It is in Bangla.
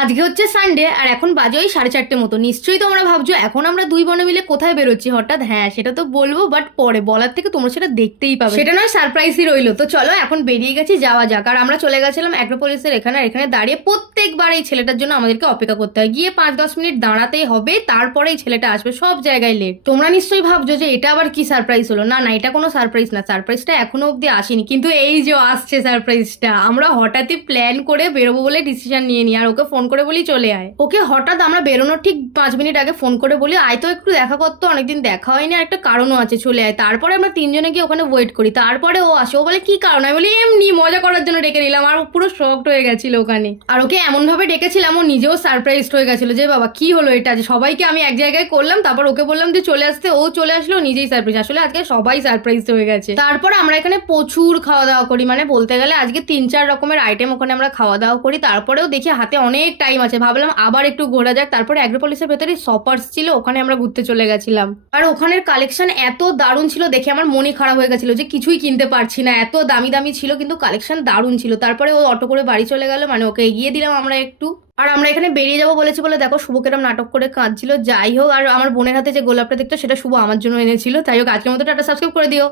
আজকে হচ্ছে সানডে আর এখন বাজে ওই 4:30 মতো। নিশ্চয়ই তোমরা ভাবছো এখন আমরা দুই বোনে মিলে কোথায় বেরোচ্ছি হঠাৎ। হ্যাঁ, সেটা তো বলবো, বাট পরে বলার থেকে তোমরা সেটা দেখতেই পাবে, সেটা নয় সারপ্রাইজই রইলো। তো চলো এখন বেরিয়ে গেছি, যাওয়া যাক। আর আমরা চলে গেছিলাম অ্যাক্রোপলিসের এখানে। আর এখানে দাঁড়িয়ে প্রত্যেকবার এই ছেলেটার জন্য আমাদেরকে অপেক্ষা করতে হয়, গিয়ে 5-10 মিনিট দাঁড়াতেই হবে, তারপরে এই ছেলেটা আসবে। সব জায়গায় লেট। তোমরা নিশ্চয়ই ভাবছো যে এটা আবার কি সারপ্রাইজ হলো। না না, এটা কোনো সারপ্রাইজ না, সারপ্রাইজটা এখনো অব্দি আসেনি, কিন্তু এই যে আসছে সারপ্রাইজটা। আমরা হঠাৎই প্ল্যান করে বেরোবো বলে ডিসিশন নিয়ে নিই, আর ওকে ফোন করে বলি চলে আয়। ওকে হঠাৎ আমরা বেরোনোর ঠিক 5 মিনিট আগে ফোন করে বলি আয় তো একটু দেখা করতো, অনেকদিন দেখা হয়নি, আর একটা কারণও আছে, চলে আয়। তারপরে আমরা তিনজনে গিয়ে ওখানে ওয়েট করি, তারপরে ও আসে। ও বলে কি কারণ? আমি বলি এমনি মজা করার জন্য ডেকে নিলাম। আর ও পুরো শকড হয়ে গেছিল ওখানে। আর ওকে এমন ভাবে ডেকেছিলাম ও নিজেও সারপ্রাইজড হয়ে গেছিল যে বাবা কি হলো এটা, যে সবাইকে আমি এক জায়গায় করলাম, তারপর ওকে বললাম যে চলে আসতে, ও চলে আসলো নিজেই সারপ্রাইজ। আসলে আজকে সবাই সারপ্রাইজড হয়ে গেছে। তারপর আমরা এখানে প্রচুর খাওয়া দাওয়া করি, মানে বলতে গেলে আজকে 3-4 রকমের আইটেম ওখানে আমরা খাওয়া দাওয়া করি। তারপরেও দেখি হাতে অনেক টাইম আছে, ভাবলাম আবার একটু ঘোরা যাক। তারপরে অ্যাগ্রোপলিসের ভেতরে শপার্স ছিল, ওখানে আমরা ঘুরতে চলে গেছিলাম। আর ওখানের কালেকশন এত দারুণ ছিল, দেখে আমার মনই খারাপ হয়ে গেছিল যে কিছুই কিনতে পারছি না। এত দামি দামি ছিল কিন্তু কালেকশন দারুণ ছিল। তারপরে ও অটো করে বাড়ি চলে গেল, মানে ওকে এগিয়ে দিলাম আমরা একটু। আর আমরা এখানে বেরিয়ে যাবো বলেছি বলে দেখো শুভ কেরম নাটক করে কাঁদছিল। যাই হোক, আর আমার বোনের হাতে যে গোলাপটা দেখতো সেটা শুভ আমার জন্য এনেছিল। তাই হোক, আজকের মতো টাটা, সাবস্ক্রাইব করে দিও।